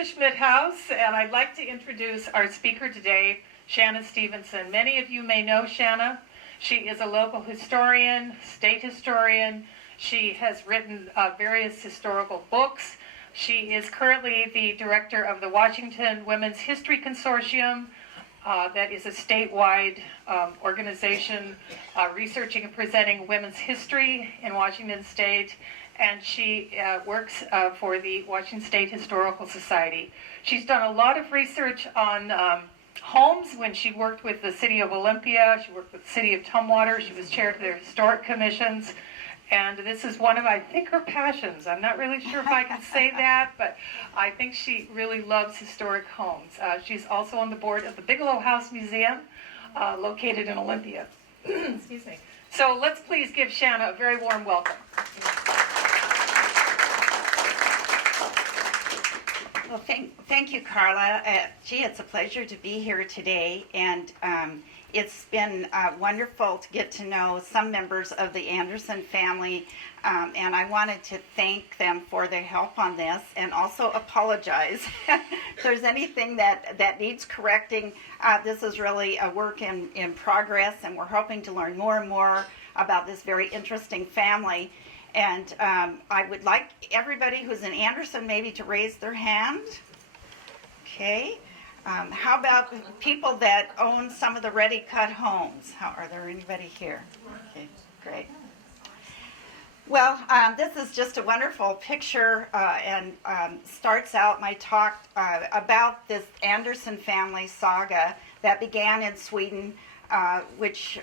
the Schmidt House, and I'd like to introduce our speaker today, Shanna Stevenson. Many of you may know Shanna. She is a local historian, state historian. She has written various historical books. She is currently the director of the Washington Women's History Consortium. That is a statewide organization researching and presenting women's history in Washington State. And she works for the Washington State Historical Society. She's done a lot of research on homes when she worked with the City of Olympia. She worked with the City of Tumwater. She was chair of their historic commissions. And this is one of, I think, her passions. I'm not really sure if I can say that, but I think she really loves historic homes. She's also on the board of the Bigelow House Museum, located in Olympia. Excuse me. So let's please give Shanna a very warm welcome. Well, thank you, Carla. Gee, it's a pleasure to be here today, and it's been wonderful to get to know some members of the Anderson family, and I wanted to thank them for their help on this, and also apologize if there's anything that needs correcting. This is really a work in progress, and we're hoping to learn more and more about this very interesting family. And I would like everybody who's in Anderson maybe to raise their hand. Okay. How about people that own some of the ready-cut homes? Are there anybody here? Okay, great. Well, this is just a wonderful picture and starts out my talk about this Anderson family saga that began in Sweden, which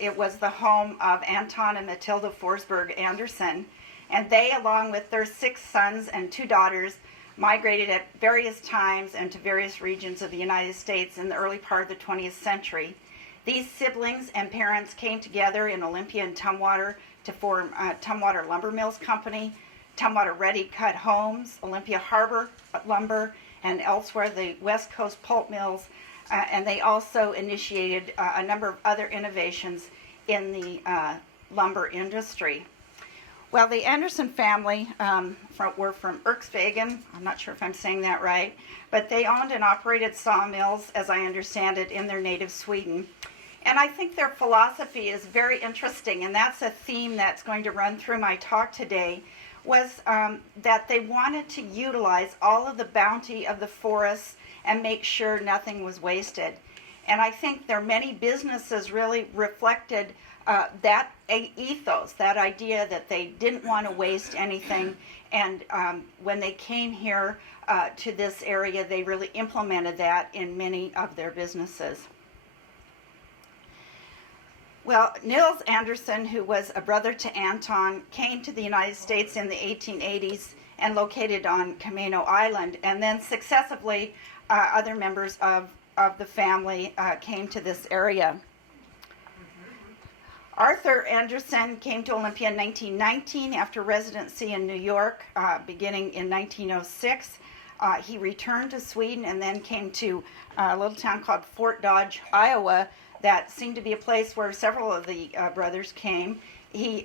it was the home of Anton and Matilda Forsberg Anderson, and they, along with their 6 sons and 2 daughters, migrated at various times and to various regions of the United States in the early part of the 20th century. These siblings and parents came together in Olympia and Tumwater to form Tumwater Lumber Mills Company, Tumwater Ready Cut Homes, Olympia Harbor Lumber, and elsewhere the West Coast Pulp Mills. And they also initiated a number of other innovations in the lumber industry. Well, the Anderson family were from Erksvågen. I'm not sure if I'm saying that right, but they owned and operated sawmills, as I understand it, in their native Sweden. And I think their philosophy is very interesting, and that's a theme that's going to run through my talk today, was that they wanted to utilize all of the bounty of the forests and make sure nothing was wasted. And I think their many businesses really reflected that ethos, that idea that they didn't want to waste anything. And when they came here to this area, they really implemented that in many of their businesses. Well, Nils Anderson, who was a brother to Anton, came to the United States in the 1880s and located on Camino Island, and then successively other members of the family came to this area. Arthur Anderson came to Olympia in 1919 after residency in New York, beginning in 1906. He returned to Sweden and then came to a little town called Fort Dodge, Iowa, that seemed to be a place where several of the brothers came. He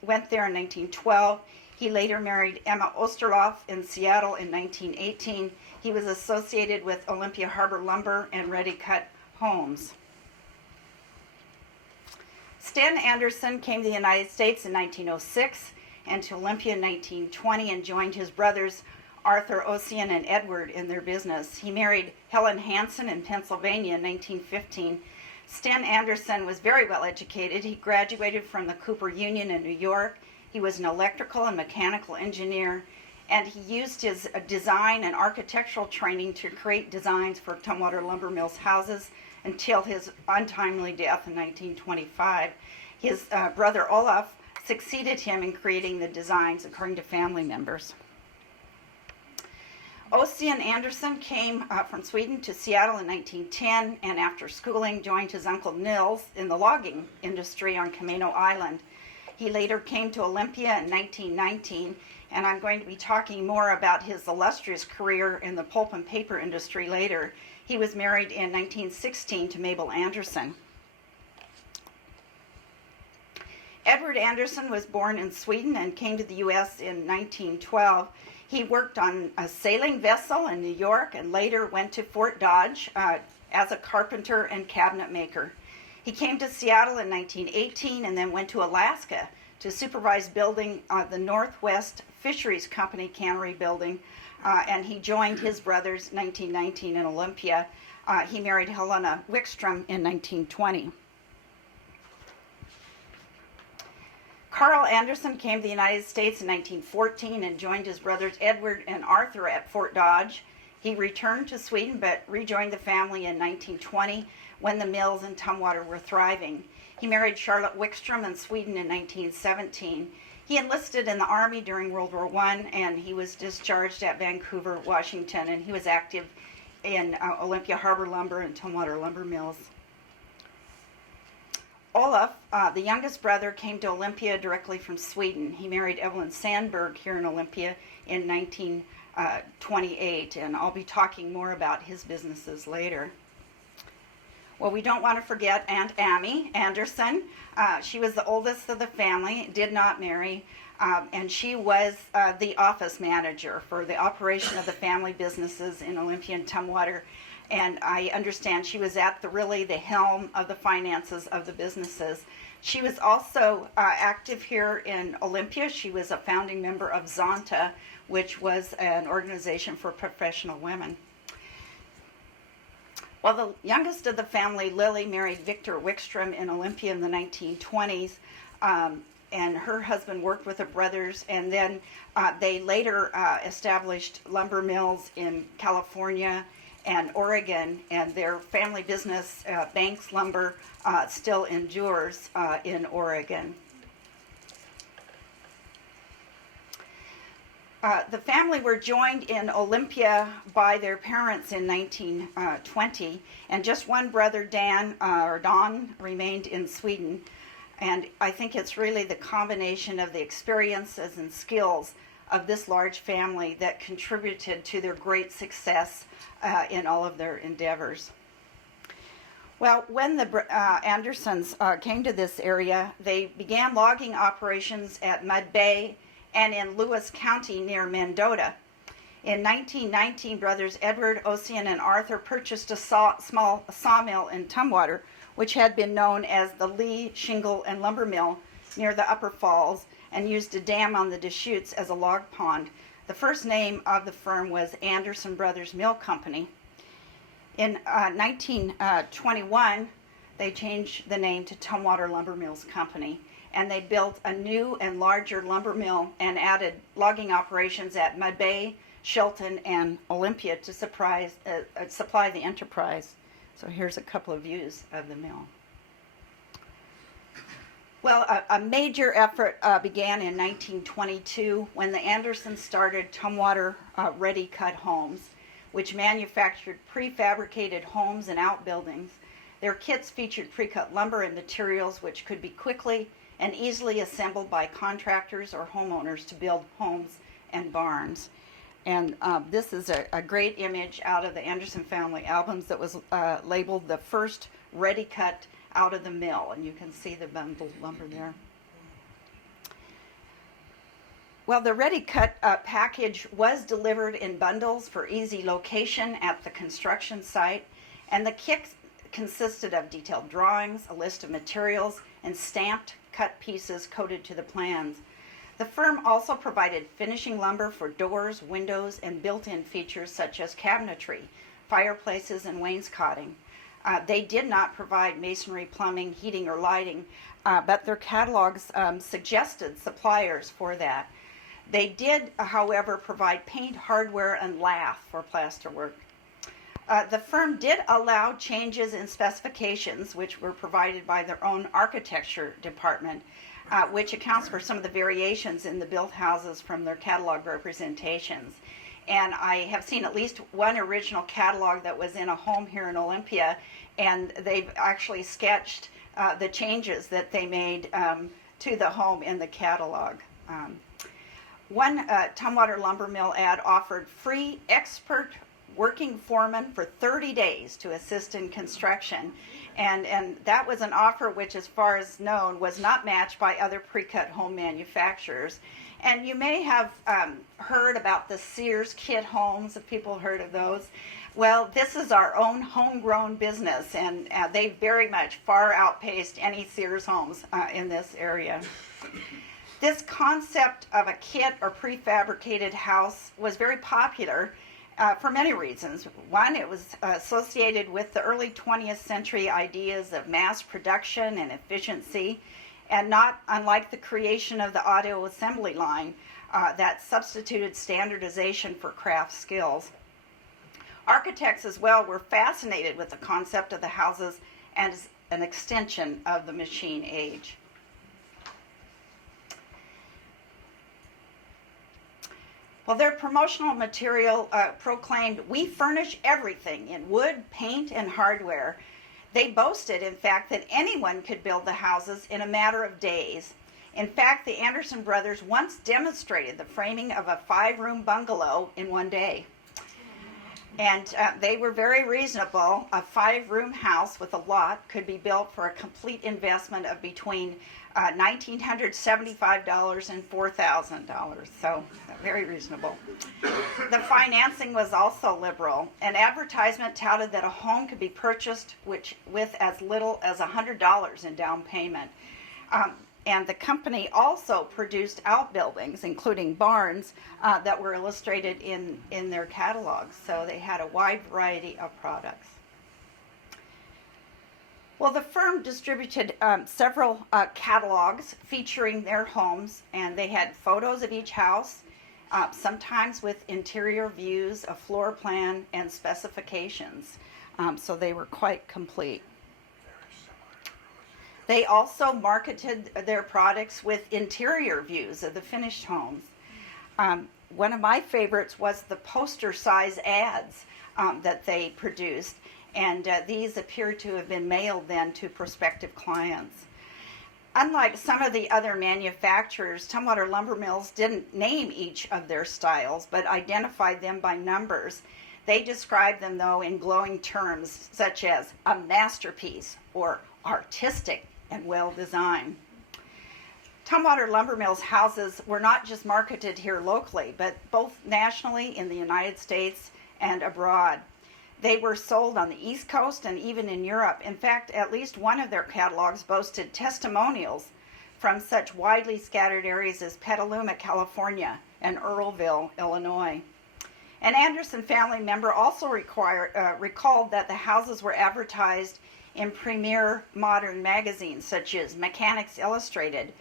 went there in 1912. He later married Emma Osterloff in Seattle in 1918. He was associated with Olympia Harbor Lumber and Ready Cut Homes. Stan Anderson came to the United States in 1906 and to Olympia in 1920 and joined his brothers Arthur Ossian and Edward in their business. He married Helen Hansen in Pennsylvania in 1915. Stan Anderson was very well educated. He graduated from the Cooper Union in New York. He was an electrical and mechanical engineer, and he used his design and architectural training to create designs for Tumwater Lumber Mills houses until his untimely death in 1925. His brother Olaf succeeded him in creating the designs according to family members. Ossian Anderson came from Sweden to Seattle in 1910, and after schooling joined his uncle Nils in the logging industry on Camino Island. He later came to Olympia in 1919, and I'm going to be talking more about his illustrious career in the pulp and paper industry later. He was married in 1916 to Mabel Anderson. Edward Anderson was born in Sweden and came to the U.S. in 1912. He worked on a sailing vessel in New York and later went to Fort Dodge as a carpenter and cabinet maker. He came to Seattle in 1918 and then went to Alaska to supervise building the Northwest Fisheries Company cannery building, and he joined his brothers in 1919 in Olympia. He married Helena Wickstrom in 1920. Carl Anderson came to the United States in 1914 and joined his brothers Edward and Arthur at Fort Dodge. He returned to Sweden but rejoined the family in 1920 when the mills in Tumwater were thriving. He married Charlotte Wickstrom in Sweden in 1917. He enlisted in the Army during World War I, and he was discharged at Vancouver, Washington, and he was active in Olympia Harbor Lumber and Tumwater Lumber Mills. Olaf, the youngest brother, came to Olympia directly from Sweden. He married Evelyn Sandberg here in Olympia in 1928, and I'll be talking more about his businesses later. Well, we don't want to forget Aunt Amy Anderson. She was the oldest of the family, did not marry, and she was the office manager for the operation of the family businesses in Olympia and Tumwater. And I understand she was at the helm of the finances of the businesses. She was also active here in Olympia. She was a founding member of Zonta, which was an organization for professional women. Well, the youngest of the family, Lily, married Victor Wickstrom in Olympia in the 1920s, and her husband worked with the brothers, and then they later established lumber mills in California and Oregon, and their family business, Banks Lumber, still endures in Oregon. The family were joined in Olympia by their parents in 1920, and just one brother, Don, remained in Sweden. And I think it's really the combination of the experiences and skills of this large family that contributed to their great success in all of their endeavors. Well, when the Andersons came to this area, they began logging operations at Mud Bay and in Lewis County near Mendota. In 1919, brothers Edward, Ossian, and Arthur purchased a small sawmill in Tumwater, which had been known as the Lee Shingle and Lumber Mill near the Upper Falls, and used a dam on the Deschutes as a log pond. The first name of the firm was Anderson Brothers Mill Company. In 1921, they changed the name to Tumwater Lumber Mills Company, and they built a new and larger lumber mill and added logging operations at Mud Bay, Shelton, and Olympia to supply the enterprise. So here's a couple of views of the mill. Well, a major effort began in 1922 when the Andersons started Tumwater Ready Cut Homes, which manufactured prefabricated homes and outbuildings. Their kits featured pre-cut lumber and materials which could be quickly and easily assembled by contractors or homeowners to build homes and barns. And this is a great image out of the Anderson family albums that was labeled the first ready cut out of the mill, and you can see the bundled lumber there. Well, the ready cut package was delivered in bundles for easy location at the construction site, and the kit consisted of detailed drawings, a list of materials, and stamped cut pieces coded to the plans. The firm also provided finishing lumber for doors, windows, and built-in features such as cabinetry, fireplaces, and wainscoting. They did not provide masonry, plumbing, heating, or lighting, but their catalogs suggested suppliers for that. They did, however, provide paint, hardware, and lath for plasterwork. The firm did allow changes in specifications, which were provided by their own architecture department, which accounts for some of the variations in the built houses from their catalog representations. And I have seen at least one original catalog that was in a home here in Olympia, and they've actually sketched the changes that they made to the home in the catalog. One Tumwater Lumber Mill ad offered free expert working foreman for 30 days to assist in construction. And that was an offer which, as far as known, was not matched by other pre-cut home manufacturers. And you may have heard about the Sears kit homes, if people heard of those. Well, this is our own homegrown business, and they very much far outpaced any Sears homes in this area. This concept of a kit or prefabricated house was very popular for many reasons. One, it was associated with the early 20th century ideas of mass production and efficiency, and not unlike the creation of the auto assembly line that substituted standardization for craft skills. Architects as well were fascinated with the concept of the houses as an extension of the machine age. Well, their promotional material proclaimed, "We furnish everything in wood, paint, and hardware." They boasted, in fact, that anyone could build the houses in a matter of days. In fact, the Anderson brothers once demonstrated the framing of a 5-room bungalow in one day. And they were very reasonable. A 5-room house with a lot could be built for a complete investment of between $1,975 and $4,000. So very reasonable. The financing was also liberal. An advertisement touted that a home could be purchased with as little as $100 in down payment. And the company also produced outbuildings, including barns, that were illustrated in their catalogs. So they had a wide variety of products. Well, the firm distributed several catalogs featuring their homes, and they had photos of each house, sometimes with interior views, a floor plan, and specifications. So they were quite complete. They also marketed their products with interior views of the finished homes. One of my favorites was the poster size ads that they produced, and these appear to have been mailed then to prospective clients. Unlike some of the other manufacturers, Tumwater Lumber Mills didn't name each of their styles, but identified them by numbers. They described them, though, in glowing terms such as a masterpiece or artistic and well-designed. Tumwater Lumber Mills houses were not just marketed here locally, but both nationally in the United States and abroad. They were sold on the East Coast and even in Europe. In fact, at least one of their catalogs boasted testimonials from such widely scattered areas as Petaluma, California, and Earlville, Illinois. An Anderson family member also recalled that the houses were advertised in premier modern magazines such as Mechanics Illustrated.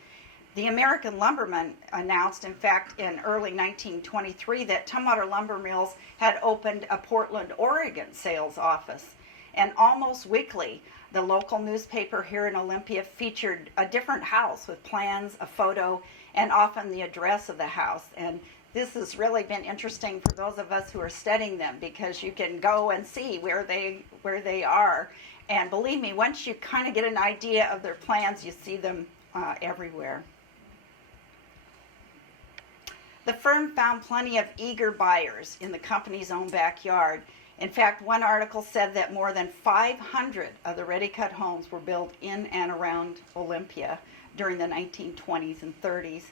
The American Lumberman announced, in fact, in early 1923 that Tumwater Lumber Mills had opened a Portland, Oregon sales office. And almost weekly, the local newspaper here in Olympia featured a different house with plans, a photo, and often the address of the house. And this has really been interesting for those of us who are studying them, because you can go and see where they are. And believe me, once you kind of get an idea of their plans, you see them everywhere. The firm found plenty of eager buyers in the company's own backyard. In fact, one article said that more than 500 of the ready-cut homes were built in and around Olympia during the 1920s and 30s.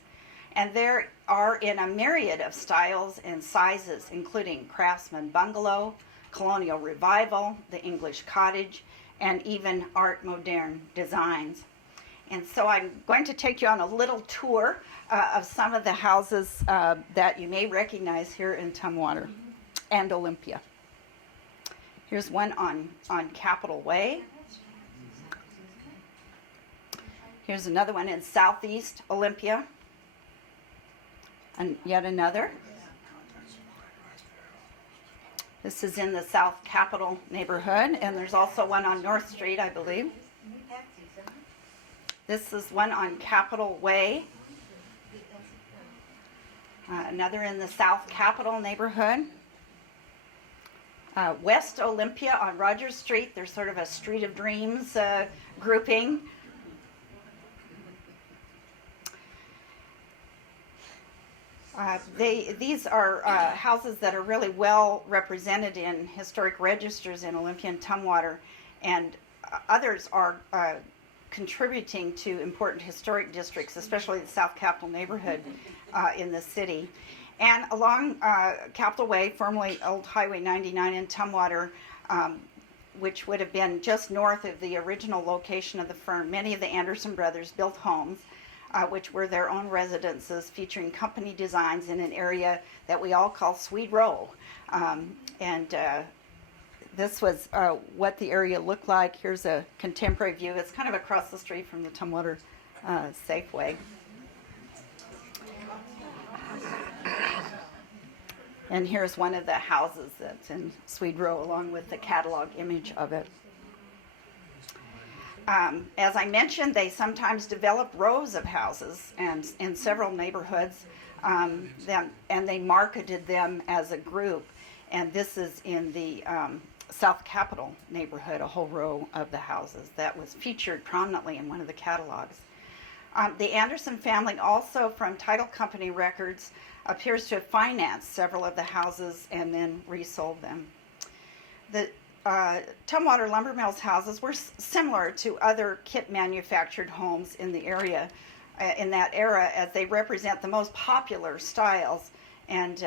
And there are in a myriad of styles and sizes, including Craftsman Bungalow, Colonial Revival, the English Cottage, and even Art Moderne designs. And so I'm going to take you on a little tour of some of the houses that you may recognize here in Tumwater and Olympia. Here's one on Capitol Way. Here's another one in Southeast Olympia. And yet another. This is in the South Capitol neighborhood, and there's also one on North Street, I believe. This is one on Capitol Way. Another in the South Capitol neighborhood. West Olympia on Rogers Street. There's sort of a Street of Dreams grouping. These are houses that are really well represented in historic registers in Olympia and Tumwater, and others are contributing to important historic districts, especially the South Capitol neighborhood in the city. And along Capitol Way, formerly Old Highway 99 in Tumwater, which would have been just north of the original location of the firm, many of the Anderson brothers built homes, which were their own residences, featuring company designs in an area that we all call Swede Row. This was what the area looked like. Here's a contemporary view. It's kind of across the street from the Tumwater Safeway. And here's one of the houses that's in Swede Row, along with the catalog image of it. As I mentioned, they sometimes developed rows of houses and in several neighborhoods, and they marketed them as a group. And this is in the South Capitol neighborhood, a whole row of the houses that was featured prominently in one of the catalogs. The Anderson family also, from title company records, appears to have financed several of the houses and then resold them. The Tumwater Lumber Mills houses were similar to other kit manufactured homes in the area in that era, as they represent the most popular styles, and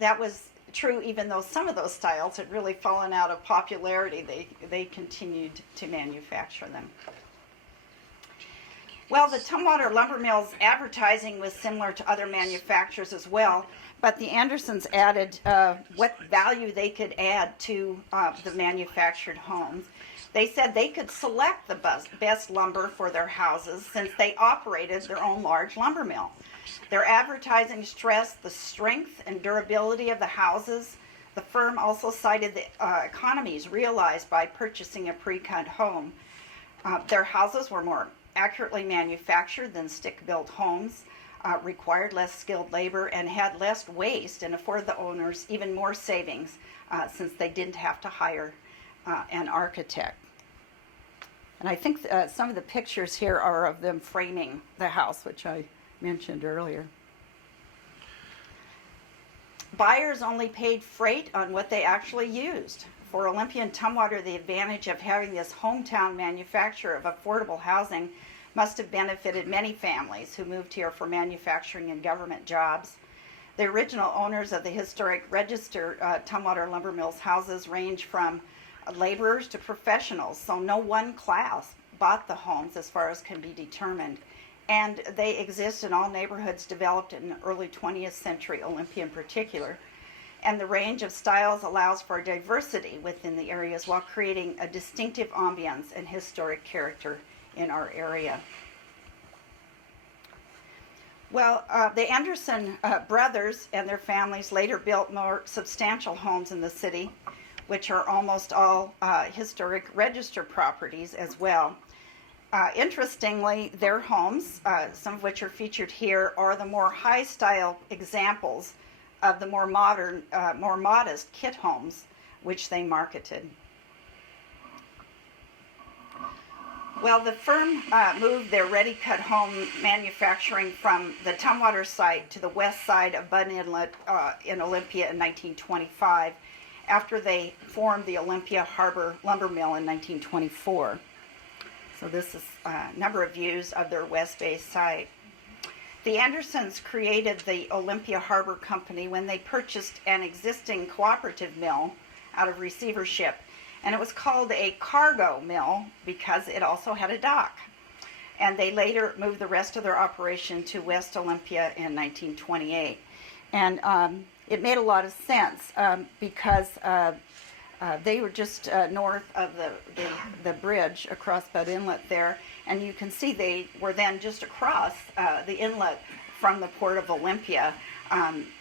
that was true even though some of those styles had really fallen out of popularity. They continued to manufacture them. Well, the Tumwater Lumber Mills advertising was similar to other manufacturers as well, but the Andersons added what value they could add to the manufactured homes. They said they could select the best lumber for their houses since they operated their own large lumber mill. Their advertising stressed the strength and durability of the houses. The firm also cited the economies realized by purchasing a pre-cut home. Their houses were more accurately manufactured than stick-built homes, required less skilled labor, and had less waste, and afforded the owners even more savings since they didn't have to hire an architect. And I think some of the pictures here are of them framing the house, which I mentioned earlier. Buyers only paid freight on what they actually used. For Olympia and Tumwater, the advantage of having this hometown manufacturer of affordable housing must have benefited many families who moved here for manufacturing and government jobs. The original owners of the historic register Tumwater Lumber Mills houses range from laborers to professionals, so no one class bought the homes as far as can be determined. And they exist in all neighborhoods developed in the early 20th century, Olympia in particular. And the range of styles allows for diversity within the areas while creating a distinctive ambiance and historic character in our area. Well, the Anderson brothers and their families later built more substantial homes in the city, which are almost all historic register properties as well. Interestingly, their homes, some of which are featured here, are the more high-style examples of the more modern, more modest kit homes, which they marketed. Well, the firm moved their ready-cut home manufacturing from the Tumwater site to the west side of Bud Inlet in Olympia in 1925, after they formed the Olympia Harbor Lumber Mill in 1924. So this is a number of views of their West Bay site. The Andersons created the Olympia Harbor Company when they purchased an existing cooperative mill out of receivership, and it was called a cargo mill because it also had a dock. And they later moved the rest of their operation to West Olympia in 1928. And it made a lot of sense because they were just north of the bridge across Bud Inlet there, and you can see they were then just across the inlet from the Port of Olympia.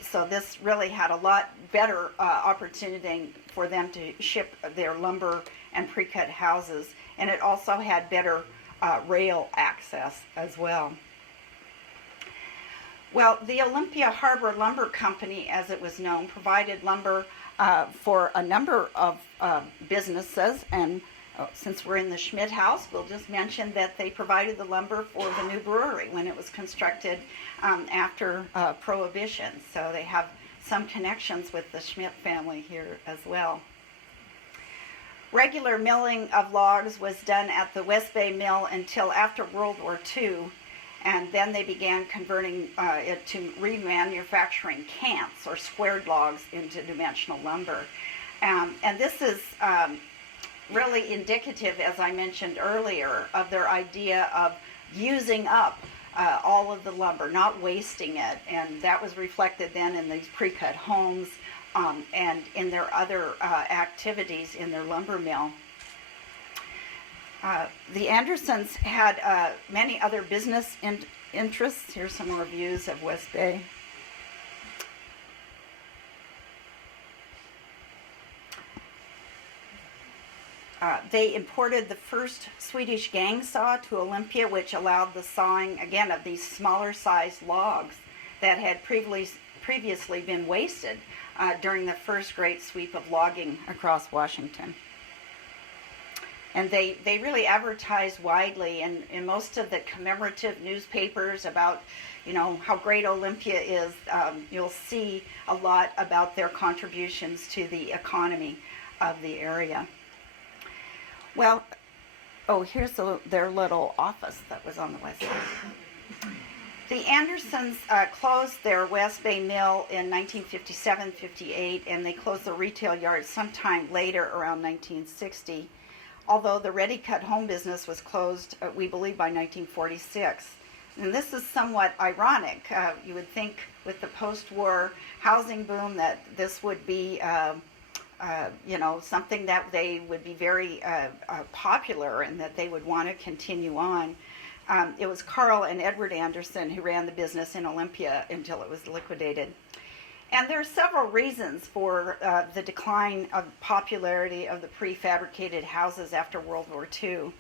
So this really had a lot better opportunity for them to ship their lumber and pre-cut houses, and it also had better rail access as well. Well, the Olympia Harbor Lumber Company, as it was known, provided lumber for a number of businesses, and since we're in the Schmidt House, we'll just mention that they provided the lumber for the new brewery when it was constructed after Prohibition. So they have some connections with the Schmidt family here as well. Regular milling of logs was done at the West Bay Mill until after World War II, and then they began converting it to remanufacturing cants or squared logs into dimensional lumber. And this is really indicative, as I mentioned earlier, of their idea of using up all of the lumber, not wasting it. And that was reflected then in these pre-cut homes and in their other activities in their lumber mill. The Andersons had many other business interests. Here's some more views of West Bay. They imported the first Swedish gang saw to Olympia, which allowed the sawing, again, of these smaller sized logs that had previously been wasted during the first great sweep of logging across Washington. And they really advertised widely in most of the commemorative newspapers about, how great Olympia is. You'll see a lot about their contributions to the economy of the area. Well, here's their little office that was on the west side. The Andersons closed their West Bay Mill in 1957-58, and they closed the retail yard sometime later, around 1960, although the ready-cut home business was closed, we believe, by 1946. And this is somewhat ironic. You would think with the post-war housing boom that this would be something that they would be very popular and that they would want to continue on. It was Carl and Edward Anderson who ran the business in Olympia until it was liquidated. And there are several reasons for the decline of popularity of the prefabricated houses after World War II.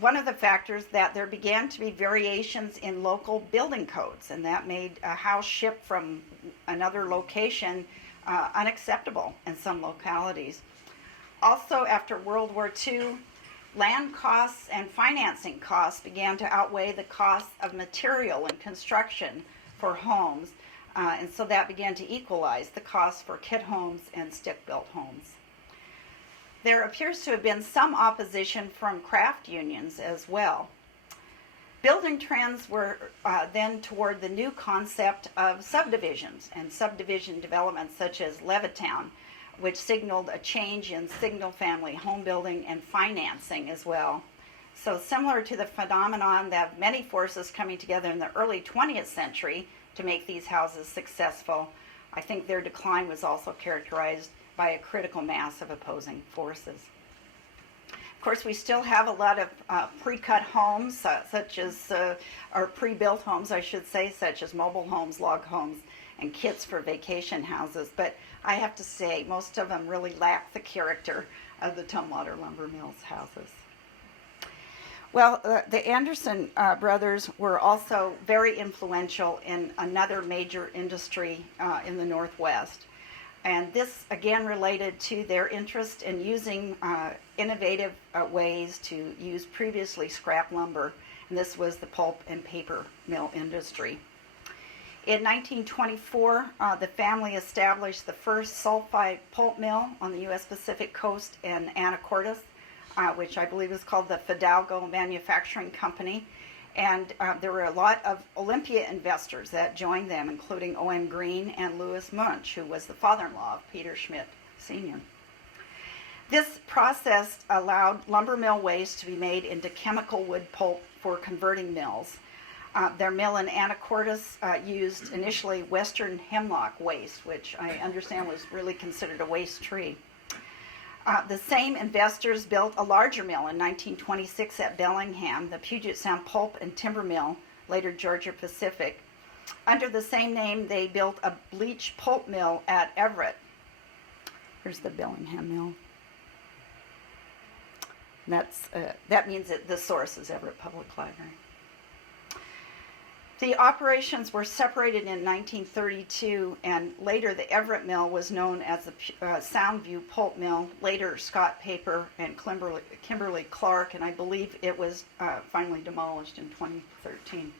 One of the factors that there began to be variations in local building codes, and that made a house shipped from another location unacceptable in some localities. Also, after World War II, land costs and financing costs began to outweigh the costs of material and construction for homes, and so that began to equalize the costs for kit homes and stick-built homes. There appears to have been some opposition from craft unions as well. Building trends were then toward the new concept of subdivisions and subdivision developments such as Levittown, which signaled a change in single-family home building and financing as well. So similar to the phenomenon that many forces coming together in the early 20th century to make these houses successful, I think their decline was also characterized by a critical mass of opposing forces. Of course, we still have a lot of pre-cut homes, or pre-built homes, I should say, such as mobile homes, log homes, and kits for vacation houses. But I have to say, most of them really lack the character of the Tumwater Lumber Mills houses. Well, the Anderson brothers were also very influential in another major industry in the Northwest. And this, again, related to their interest in using innovative ways to use previously scrap lumber, and this was the pulp and paper mill industry. In 1924, the family established the first sulfide pulp mill on the U.S. Pacific Coast in Anacortes, which I believe is called the Fidalgo Manufacturing Company. And there were a lot of Olympia investors that joined them, including O.M. Green and Louis Munch, who was the father-in-law of Peter Schmidt Sr. This process allowed lumber mill waste to be made into chemical wood pulp for converting mills. Their mill in Anacortes used initially western hemlock waste, which I understand was really considered a waste tree. The same investors built a larger mill in 1926 at Bellingham, the Puget Sound Pulp and Timber Mill, later Georgia Pacific. Under the same name, they built a bleach pulp mill at Everett. Here's the Bellingham Mill. That means that the source is Everett Public Library. The operations were separated in 1932, and later the Everett Mill was known as the Soundview Pulp Mill, later Scott Paper and Kimberly Clark, and I believe it was finally demolished in 2013.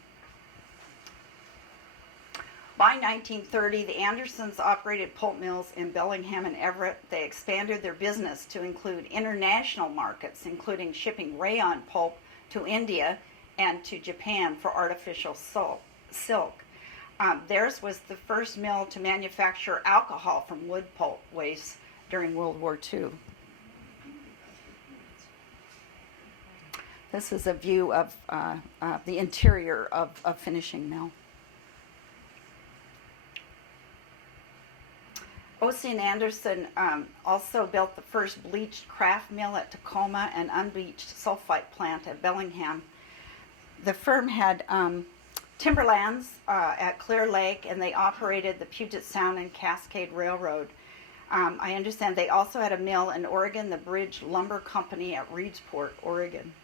By 1930, the Andersons operated pulp mills in Bellingham and Everett. They expanded their business to include international markets, including shipping rayon pulp to India and to Japan for artificial silk. Theirs was the first mill to manufacture alcohol from wood pulp waste during World War II. This is a view of the interior of a finishing mill. O.C. and Anderson also built the first bleached kraft mill at Tacoma and unbleached sulfite plant at Bellingham. The firm had timberlands at Clear Lake, and they operated the Puget Sound and Cascade Railroad. I understand they also had a mill in Oregon, the Bridge Lumber Company at Reedsport, Oregon.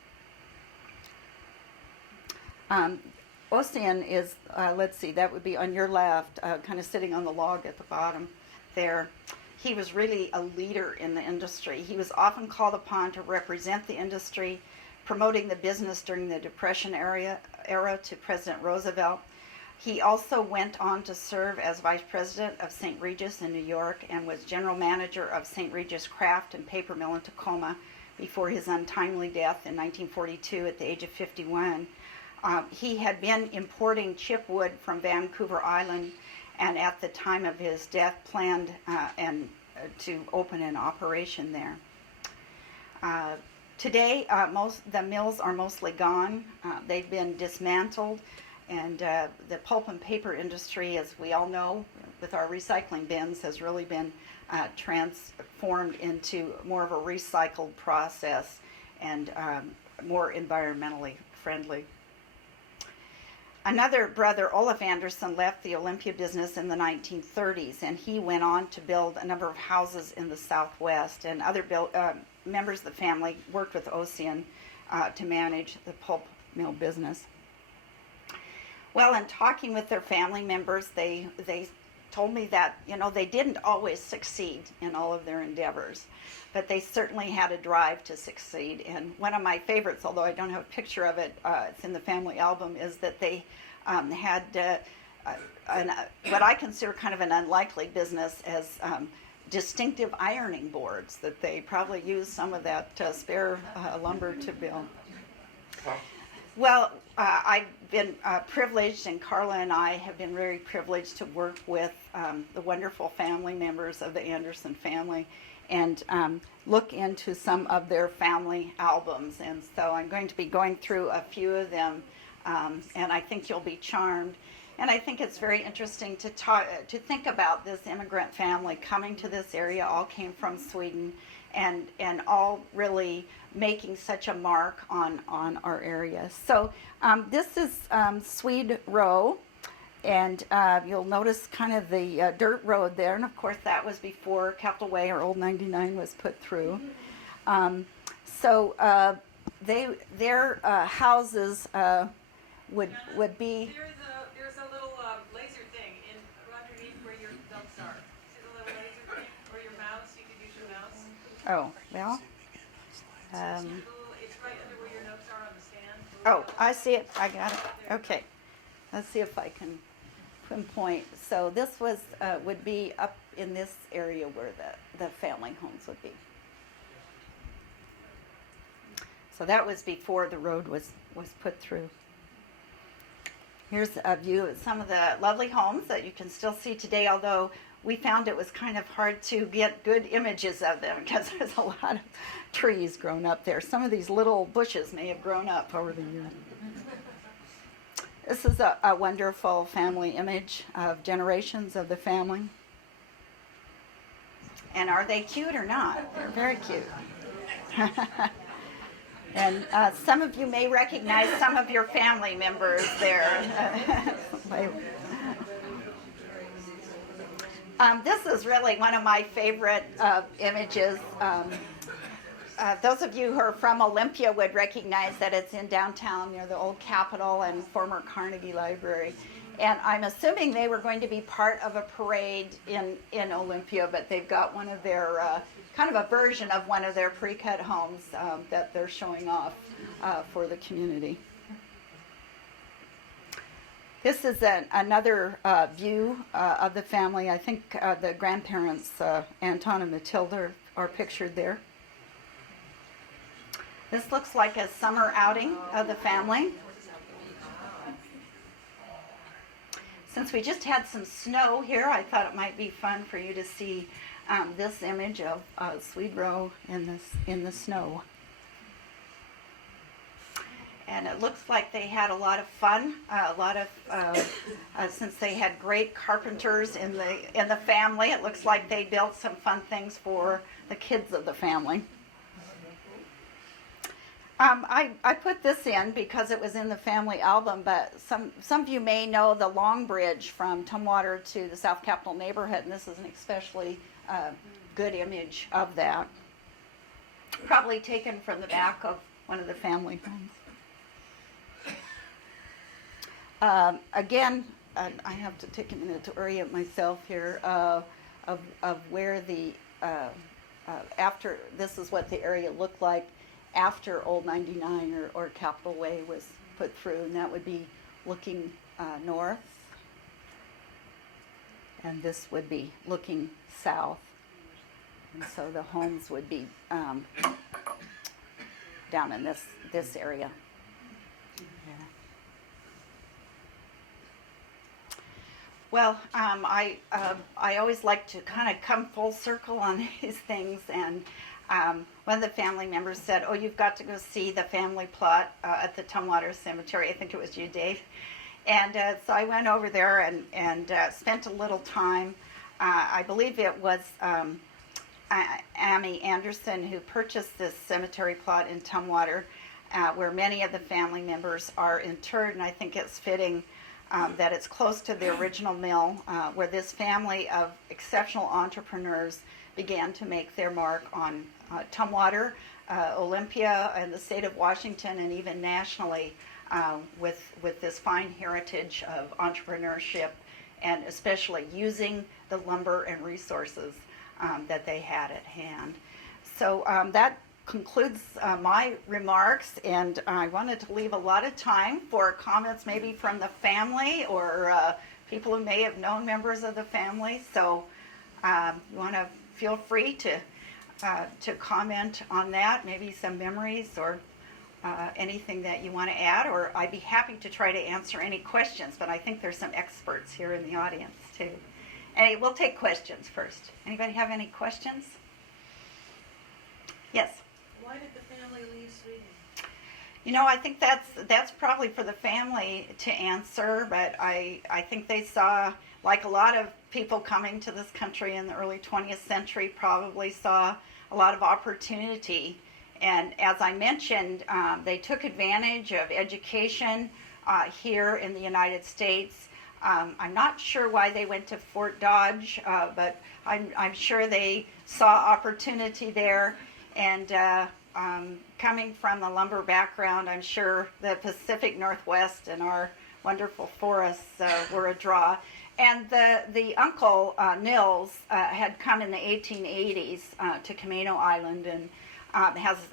Ossian is, let's see, that would be on your left, kind of sitting on the log at the bottom there. He was really a leader in the industry. He was often called upon to represent the industry, promoting the business during the Depression era to President Roosevelt. He also went on to serve as vice president of St. Regis in New York and was general manager of St. Regis Kraft and Paper Mill in Tacoma before his untimely death in 1942 at the age of 51. He had been importing chipwood from Vancouver Island, and at the time of his death planned to open an operation there. Today, the mills are mostly gone. They've been dismantled, and the pulp and paper industry, as we all know, with our recycling bins, has really been transformed into more of a recycled process and more environmentally friendly. Another brother, Olaf Anderson, left the Olympia business in the 1930s, and he went on to build a number of houses in the Southwest, and other members of the family worked with Ossian to manage the pulp mill business. Well, in talking with their family members, they told me that, they didn't always succeed in all of their endeavors, but they certainly had a drive to succeed. And one of my favorites, although I don't have a picture of it, it's in the family album, is that they had what I consider kind of an unlikely business as distinctive ironing boards, that they probably used some of that spare lumber to build. Well, I've been privileged, and Carla and I have been very privileged to work with the wonderful family members of the Anderson family and look into some of their family albums. And so I'm going to be going through a few of them, and I think you'll be charmed. And I think it's very interesting to think about this immigrant family coming to this area, all came from Sweden, and all really making such a mark on our area. So this is Swede Row, and you'll notice kind of the dirt road there, and of course that was before Capital Way or Old 99 was put through. So their houses would be. There's a little laser thing underneath where your ducks are. See the little laser thing, or your mouse? You could use your mouse. Oh, well. It's right under where your notes are on the stand. Oh, I see it. I got it. Okay. Let's see if I can pinpoint. So this would be up in this area where the family homes would be. So that was before the road was put through. Here's a view of some of the lovely homes that you can still see today, although we found it was kind of hard to get good images of them because there's a lot of trees grown up there. Some of these little bushes may have grown up over the years. This is a wonderful family image of generations of the family. And are they cute or not? They're very cute. And some of you may recognize some of your family members there. This is really one of my favorite images. Those of you who are from Olympia would recognize that it's in downtown near the old Capitol and former Carnegie Library. And I'm assuming they were going to be part of a parade in Olympia, but they've got one of their, kind of a version of one of their pre-cut homes that they're showing off for the community. This is another view of the family. I think the grandparents, Anton and Matilda, are pictured there. This looks like a summer outing of the family. Since we just had some snow here, I thought it might be fun for you to see this image of Swedrow in the snow. And it looks like they had a lot of fun. Since they had great carpenters in the family, it looks like they built some fun things for the kids of the family. I put this in because it was in the family album, but some of you may know the Long Bridge from Tumwater to the South Capitol neighborhood, and this is an especially good image of that. Probably taken from the back of one of the family homes. Again, I have to take a minute to orient myself here of where the after this is what the area looked like after Old 99 or Capitol Way was put through, and that would be looking north, and this would be looking south, and so the homes would be down in this area. Yeah. Well, I always like to kind of come full circle on these things, and one of the family members said, "Oh, you've got to go see the family plot at the Tumwater Cemetery." I think it was you, Dave. And so I went over there and spent a little time. I believe it was Amy Anderson who purchased this cemetery plot in Tumwater, where many of the family members are interred, and I think it's fitting that it's close to the original mill, where this family of exceptional entrepreneurs began to make their mark on Tumwater, Olympia, and the state of Washington, and even nationally, with this fine heritage of entrepreneurship, and especially using the lumber and resources that they had at hand. So that concludes my remarks, and I wanted to leave a lot of time for comments maybe from the family or people who may have known members of the family. So you want to feel free to comment on that, maybe some memories or anything that you want to add, or I'd be happy to try to answer any questions, but I think there's some experts here in the audience too. And we'll take questions first. Anybody have any questions? Yes? Why did the family leave Sweden? You know, I think that's probably for the family to answer, but I think they saw, like a lot of people coming to this country in the early 20th century, probably saw a lot of opportunity. And as I mentioned, they took advantage of education here in the United States. I'm not sure why they went to Fort Dodge, but I'm sure they saw opportunity there. And coming from a lumber background, I'm sure the Pacific Northwest and our wonderful forests were a draw. And the uncle, Nils, had come in the 1880s to Camano Island, and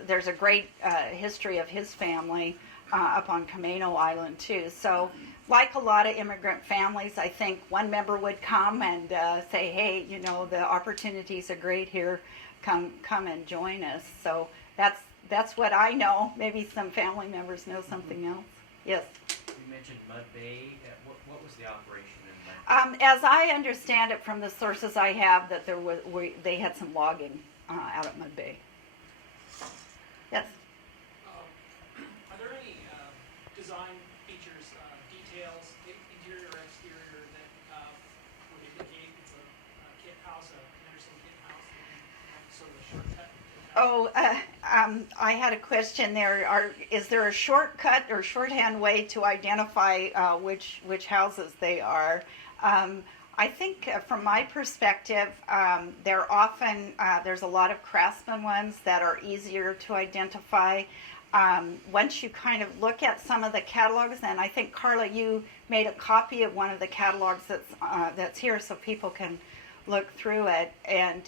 there's a great history of his family up on Camano Island too. So like a lot of immigrant families, I think one member would come and say, hey, you know, the opportunities are great here, come and join us. So that's what I know. Maybe some family members know something else. Yes? You mentioned Mud Bay. What was the operation in Mud Bay? As I understand it from the sources I have, that they had some logging out at Mud Bay. Yes? Are there any design features, details, interior or exterior, that would indicate it's a kit house, an Anderson kit house, and sort of a shortcut? Oh, I had a question there. Is there a shortcut or shorthand way to identify which houses they are? I think from my perspective, they're often, there's a lot of craftsman ones that are easier to identify. Once you kind of look at some of the catalogs, and I think, Carla, you made a copy of one of the catalogs that's here so people can look through it. And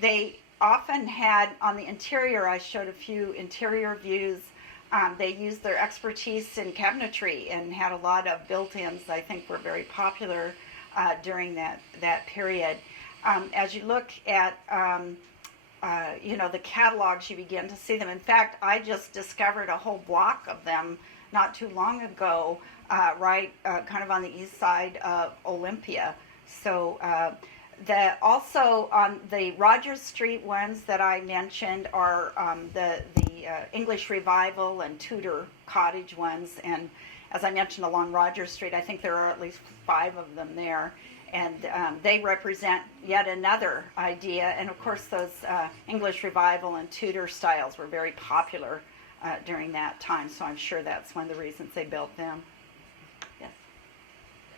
they often had, on the interior, I showed a few interior views. They used their expertise in cabinetry and had a lot of built-ins. I think were very popular during that period. As you look at the catalogs, you begin to see them. In fact, I just discovered a whole block of them not too long ago, kind of on the east side of Olympia. So also on the Rogers Street ones that I mentioned are the English Revival and Tudor Cottage ones. And as I mentioned, along Rogers Street, I think there are at least 5 of them there. And they represent yet another idea. And of course, those English Revival and Tudor styles were very popular during that time. So I'm sure that's one of the reasons they built them. Yes.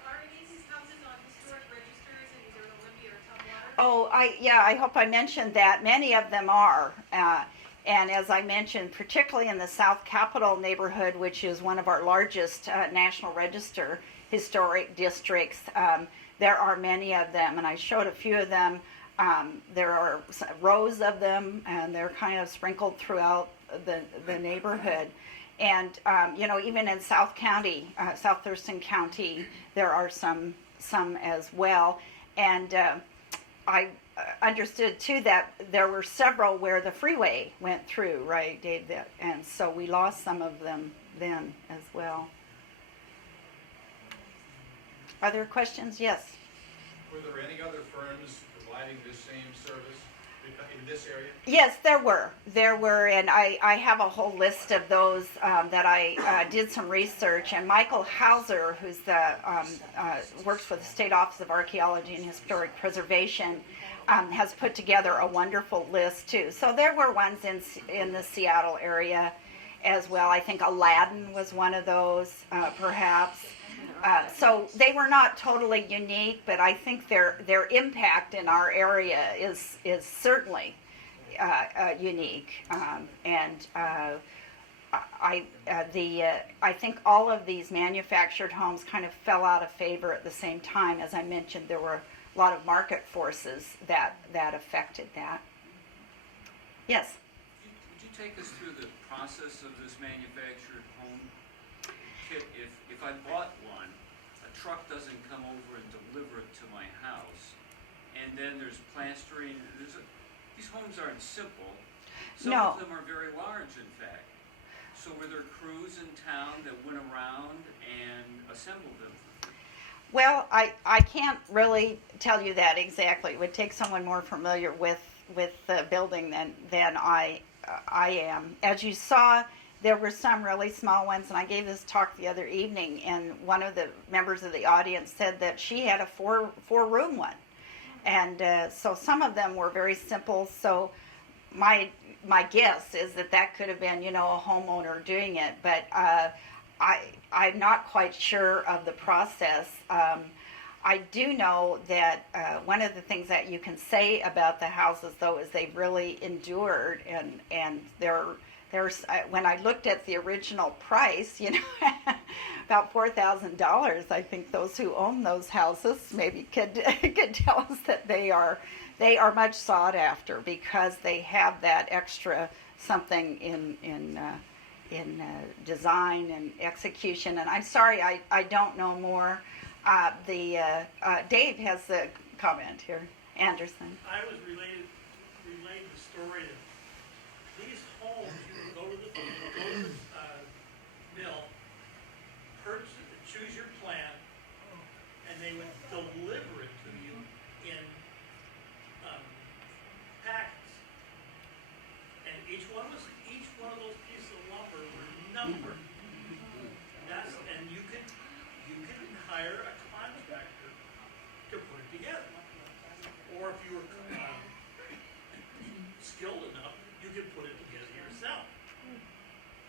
Are any of these houses on historic registers in either Olympia or Tumwater? Oh, I hope I mentioned that. Many of them are. And as I mentioned, particularly in the South Capitol neighborhood, which is one of our largest National Register historic districts, there are many of them, and I showed a few of them. There are rows of them, and they're kind of sprinkled throughout the neighborhood. And even in South County, South Thurston County, there are some as well. And I understood too that there were several where the freeway went through, right, Dave? And so we lost some of them then as well. Are there questions? Yes. Were there any other firms providing this same service in this area? Yes, there were, and I have a whole list of those that I did some research. And Michael Hauser, who's works for the State Office of Archaeology and Historic Preservation, has put together a wonderful list too. So there were ones in the Seattle area as well. I think Aladdin was one of those, perhaps. So they were not totally unique, but I think their impact in our area is certainly unique. I think all of these manufactured homes kind of fell out of favor at the same time. As I mentioned, there were a lot of market forces that affected that. Yes. Would you take us through the process of this manufactured home kit? If I bought one, a truck doesn't come over and deliver it to my house, and then there's plastering. These homes aren't simple. Some No. of them are very large, in fact. So were there crews in town that went around and assembled them? Well, I can't really tell you that exactly. It would take someone more familiar with the building than I am. As you saw, there were some really small ones, and I gave this talk the other evening, and one of the members of the audience said that she had a four-room one. And so some of them were very simple. So my guess is that could have been, a homeowner doing it. But I'm not quite sure of the process. I do know that one of the things that you can say about the houses, though, is they really endured, and there's when I looked at the original price, about $4,000. I think those who own those houses maybe could tell us that they are much sought after because they have that extra something in design and execution. And I'm sorry, I don't know more. Dave has a comment here. Anderson. I was relayed the story that these homes, you would go to the mill, choose your plan, and they would deliver it to you in packets. And each one of those pieces of lumber were numbered. And you could hire a contractor to put it together. Or if you were skilled enough, you could put it together yourself.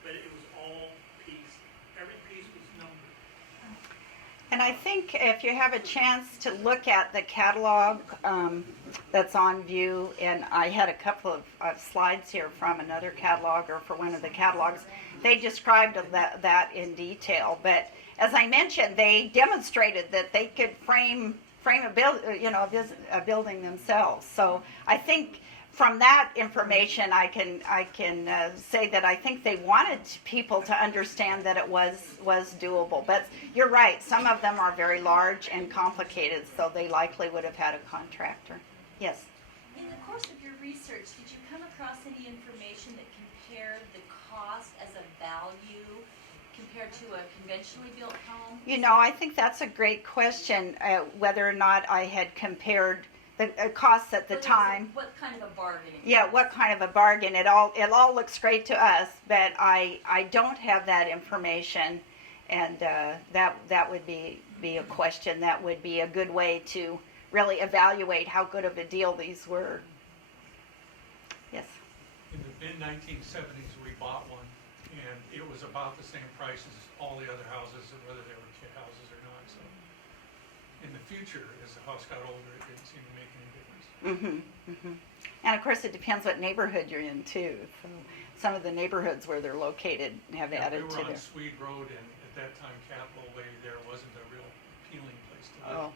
But it was all pieced. Every piece was numbered. And I think if you have a chance to look at the catalog that's on view, and I had a couple of slides here from another catalog or for one of the catalogs, they described that in detail. But as I mentioned, they demonstrated that they could frame a building themselves. So I think from that information, I can say that I think they wanted people to understand that it was doable. But you're right; some of them are very large and complicated, so they likely would have had a contractor. Yes. In the course of your research, did you come across any information that compared the cost as a value compared to a conventionally built home? You know, I think that's a great question. Whether or not I had compared the costs at the So there's time. What kind of a bargaining? Yeah, what kind of a bargain? It all looks great to us, but I don't have that information, and that would be a question. That would be a good way to really evaluate how good of a deal these were. Yes. In the mid-1970s, we bought one, and it was about the same price as all the other houses, whether they were kit houses or not. So, in the future, as the house got older, it didn't seem to make any difference. And of course, it depends what neighborhood you're in too. So some of the neighborhoods where they're located have Yeah, added we to were on their. Swede Road, and at that time, Capitol Way there wasn't a real appealing place to live. Oh,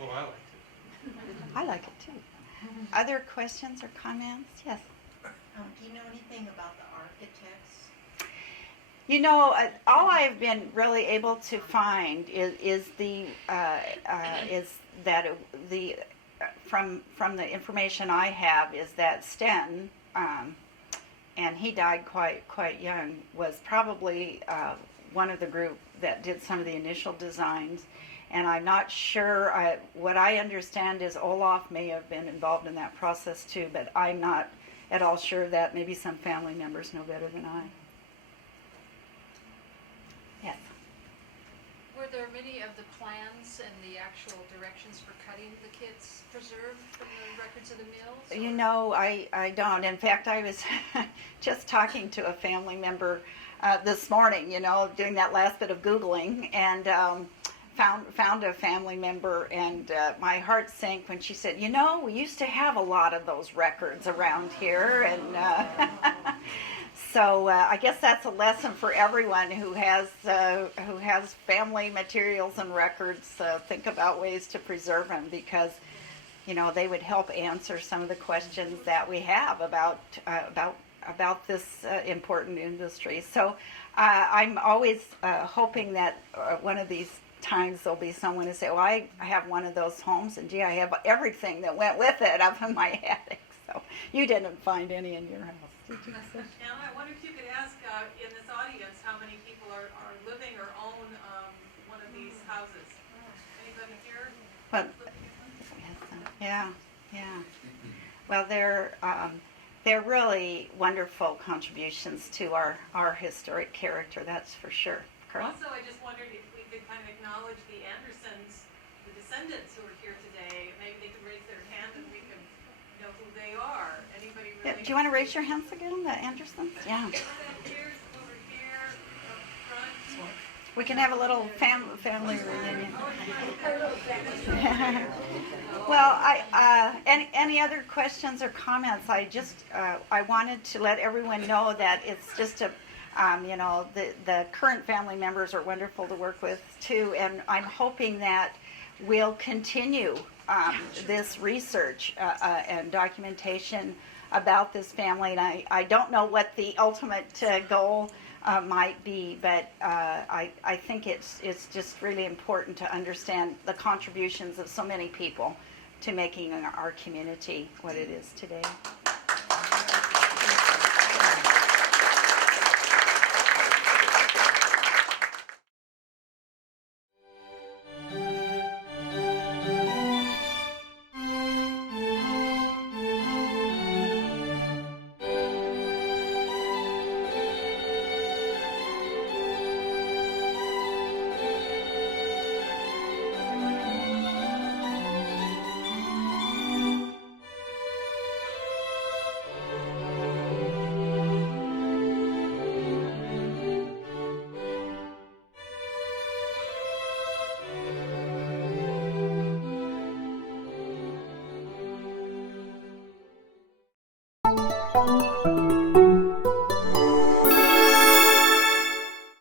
Although I liked it. I like it too. Other questions or comments? Yes. Do you know anything about the architects? You know, all I've been really able to find is from the information I have is that Sten, and he died quite young, was probably one of the group that did some of the initial designs. And I'm not sure. What I understand is Olaf may have been involved in that process too, but I'm not at all sure of that. Maybe some family members know better than I. Yes. Were there many of the plans and the actual directions for cutting the kits preserved from the records of the mills? You know, I don't. In fact, I was just talking to a family member this morning, you know, doing that last bit of Googling, and found a family member, and my heart sank when she said, you know, we used to have a lot of those records around here, and so I guess that's a lesson for everyone who has family materials and records. Think about ways to preserve them, because you know they would help answer some of the questions that we have about this important industry. So I'm always hoping that one of these times there'll be someone who say, "Oh, I have one of those homes, and gee, I have everything that went with it up in my attic." So you didn't find any in your house, did you? Anna, I wonder if you could ask in this audience how many people are living or own one of these houses? Anybody here? But yeah. Well, they're really wonderful contributions to our historic character. That's for sure. Carl? Also, I just wondered if we could kind of acknowledge the Andersons, the descendants who are here today. Maybe they could raise their hand and we can know who they are. Anybody really? Do you want to raise your hands again, the Andersons? Yeah. Over here, up front. We can have a little family reunion. Well, any other questions or comments? I wanted to let everyone know that it's just the current family members are wonderful to work with too, and I'm hoping that we'll continue this research and documentation about this family. And I don't know what the ultimate goal might be, but I think it's just really important to understand the contributions of so many people to making our community what it is today. Thank you.